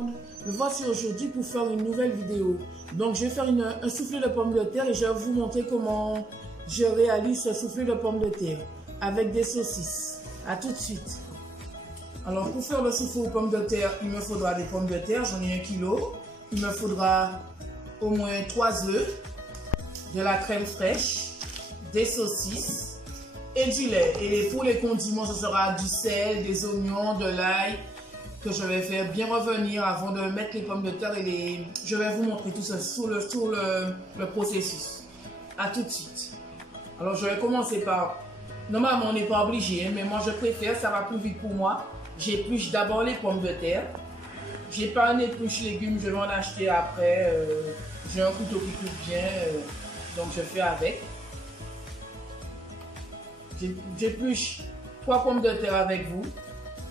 Me voici aujourd'hui pour faire une nouvelle vidéo. Donc je vais faire un soufflé de pommes de terre et je vais vous montrer comment je réalise ce soufflé de pommes de terre avec des saucisses. A tout de suite. Alors pour faire le soufflé aux pommes de terre, il me faudra des pommes de terre, j'en ai 1 kilo. Il me faudra au moins 3 œufs, de la crème fraîche, des saucisses et du lait. Et pour les condiments, ce sera du sel, des oignons, de l'ail, que je vais faire bien revenir avant de mettre les pommes de terre et je vais vous montrer tout ça sur le processus. A tout de suite. Alors je vais commencer par, normalement on n'est pas obligé, mais moi je préfère, ça va plus vite pour moi. J'épluche d'abord les pommes de terre. J'ai pas un épluche légumes, je vais en acheter après. J'ai un couteau qui coupe bien, donc je fais avec. J'épluche 3 pommes de terre avec vous.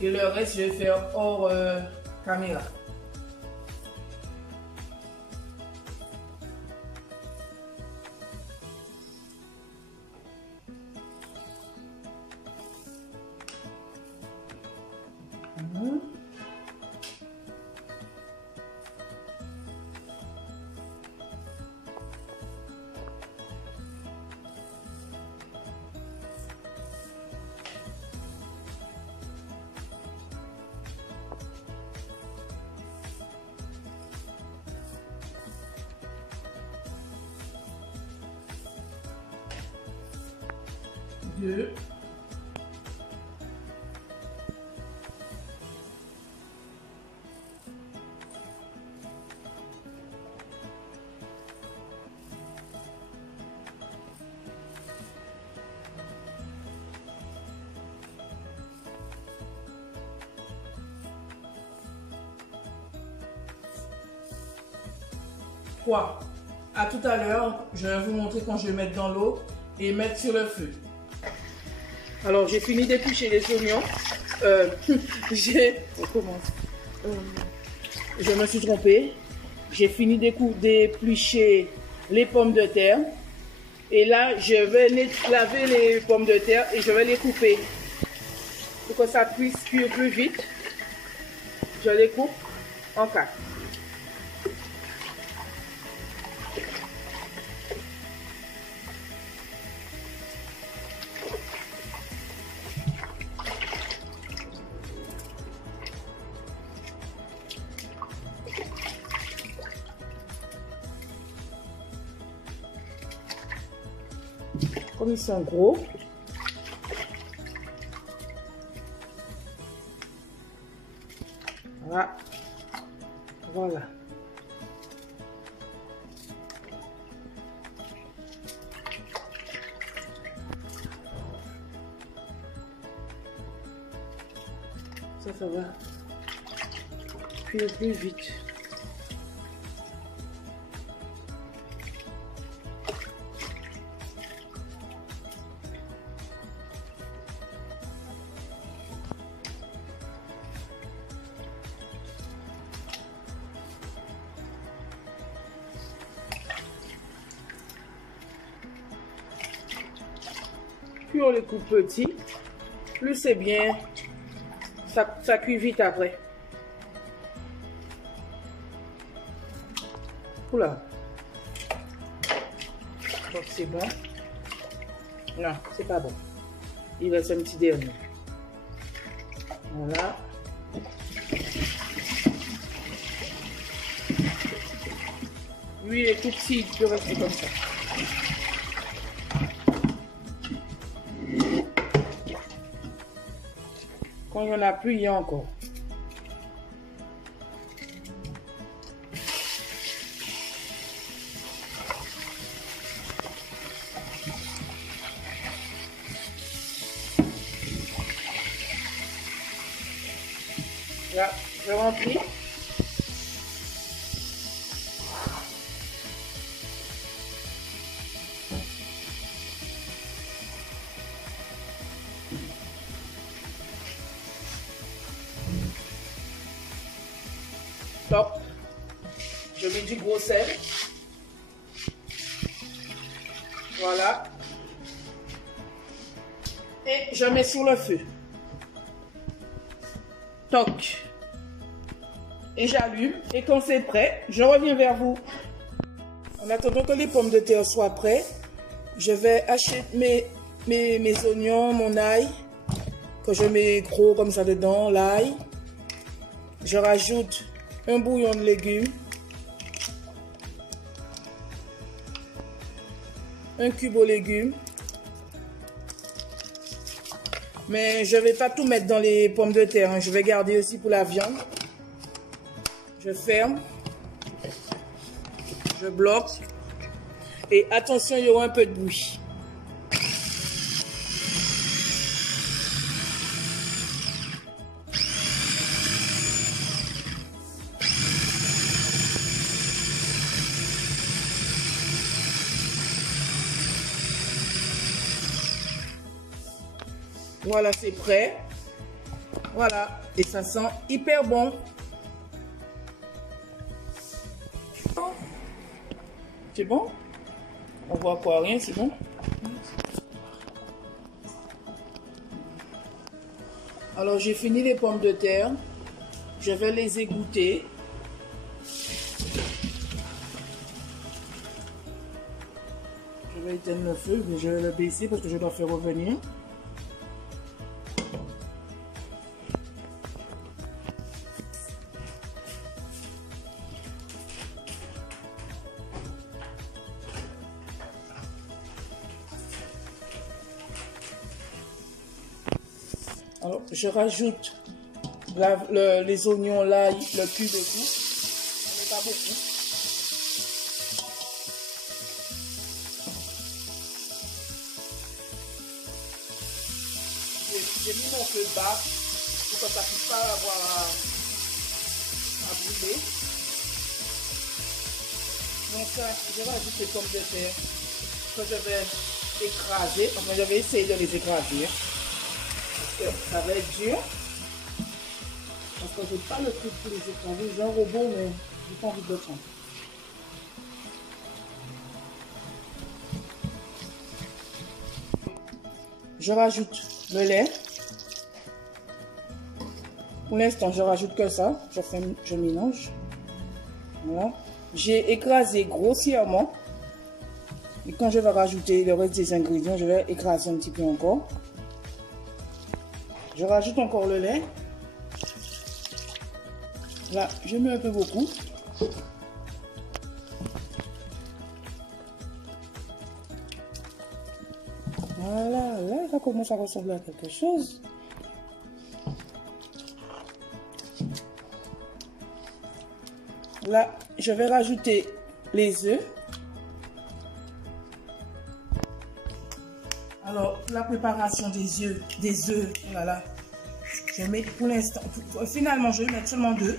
Et le reste, je vais faire hors caméra. Deux. Trois. À tout à l'heure, je vais vous montrer quand je vais mettre dans l'eau et mettre sur le feu. Alors, j'ai fini d'éplucher les oignons. On commence. Je me suis trompée. J'ai fini d'éplucher les pommes de terre. Et là, je vais laver les pommes de terre et je vais les couper. Pour que ça puisse cuire plus vite, je les coupe en 4. Comme ils sont gros, voilà, voilà. Ça va cuire plus vite. Plus on les coupe petits, plus c'est bien, ça cuit vite après. Oula. Donc c'est bon. Non, c'est pas bon. Il reste un petit dernier. Voilà. Lui, il est tout petit, il peut rester comme ça. Quand il n'y en a plus, il y a encore. Là, je remplis. Top. Je mets du gros sel. Voilà. Et je mets sur le feu. Toc. et j'allume. Et quand c'est prêt, je reviens vers vous. En attendant que les pommes de terre soient prêtes, je vais hacher mes oignons, mon ail, que je mets gros comme ça dedans, l'ail. Je rajoute un bouillon de légumes, un cube aux légumes. Mais je ne vais pas tout mettre dans les pommes de terre, hein. Je vais garder aussi pour la viande. Je ferme. Je bloque. Et attention, il y aura un peu de bruit. Voilà, c'est prêt. Voilà, et ça sent hyper bon. C'est bon? On voit quoi? Rien, c'est bon? Alors, j'ai fini les pommes de terre. Je vais les égoutter. Je vais éteindre le feu, mais je vais le baisser parce que je dois faire revenir. Alors, je rajoute les oignons, l'ail, le cube et tout. On met pas beaucoup. J'ai mis mon feu bas pour que ça ne puisse pas avoir à brûler. Donc ça, je rajoute les pommes de terre que je vais écraser. Enfin, je vais essayer de les écraser. Ça va être dur parce que j'ai pas le truc pour les écraser. J'ai un robot, mais j'ai pas envie de le prendre. Je rajoute le lait. Pour l'instant, je rajoute que ça. Je mélange. Voilà. J'ai écrasé grossièrement. Et quand je vais rajouter le reste des ingrédients, je vais écraser un petit peu encore. Je rajoute encore le lait. Là, je mets un peu beaucoup. Voilà, là, ça commence à ressembler à quelque chose. Là, je vais rajouter les œufs. Alors, la préparation des œufs, voilà. Je mets pour l'instant, finalement, je vais mettre seulement 2.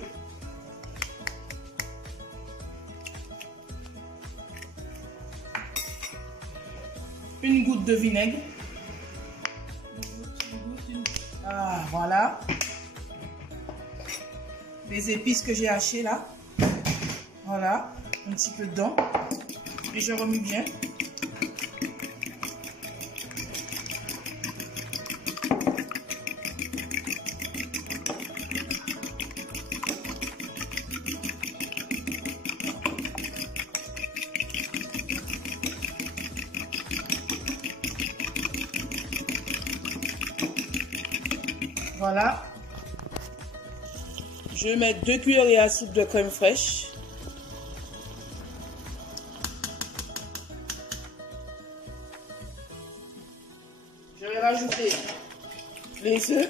Une goutte de vinaigre. Ah, voilà. Les épices que j'ai hachées là. Voilà, un petit peu dedans. Et je remue bien. Voilà. Je vais mettre 2 cuillerées à soupe de crème fraîche. Je vais rajouter les œufs.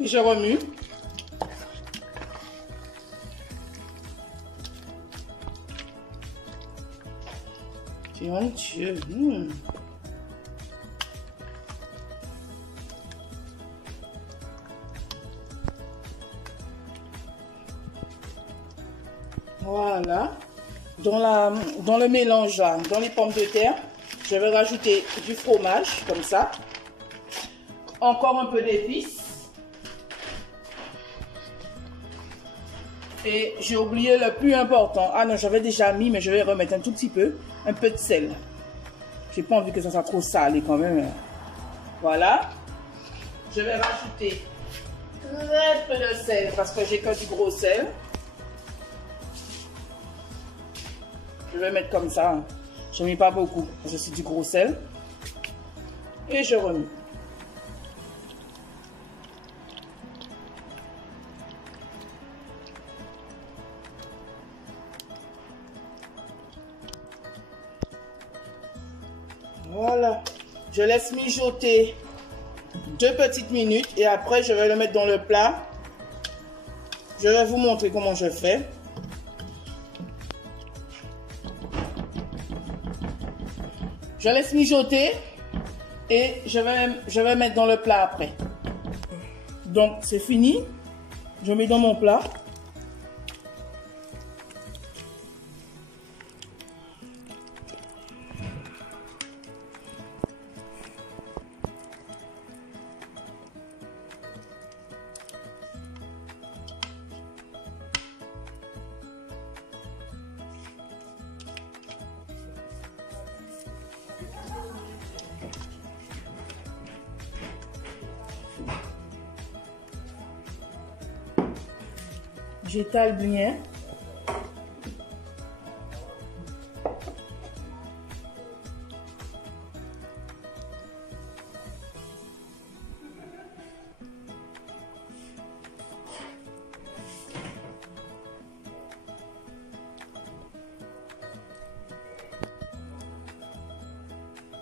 Et je remue. Mon Dieu. Voilà. Dans le mélange, là, dans les pommes de terre, je vais rajouter du fromage, comme ça. Encore un peu d'épices. Et j'ai oublié le plus important. Ah non, j'avais déjà mis, mais je vais remettre un tout petit peu. Un peu de sel. J'ai pas envie que ça soit trop salé quand même. Voilà. Je vais rajouter très peu de sel parce que j'ai que du gros sel. Je vais mettre comme ça. Je ne mets pas beaucoup. Je suis du gros sel. Et je remets. Voilà. Je laisse mijoter 2 petites minutes et après je vais le mettre dans le plat. Je vais vous montrer comment je fais. Je laisse mijoter et je vais mettre dans le plat après. Donc c'est fini. Je mets dans mon plat. J'étale bien.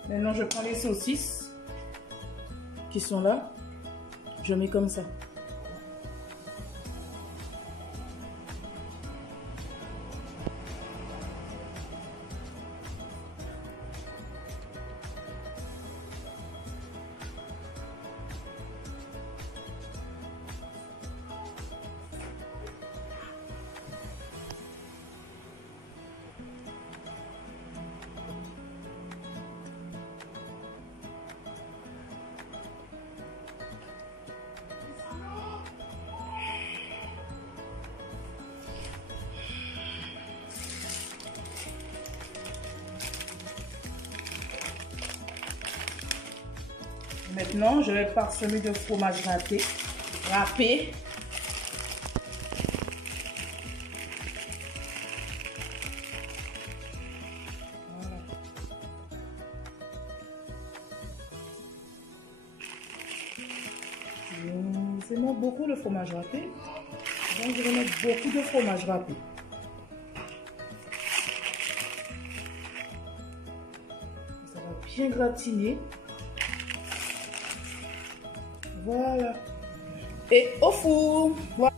Maintenant, je prends les saucisses qui sont là. Je mets comme ça. Maintenant, je vais parsemer de fromage râpé. Voilà. J'aime beaucoup le fromage râpé. Donc, je vais mettre beaucoup de fromage râpé. Ça va bien gratiner. Voilà. Et au four. Voilà.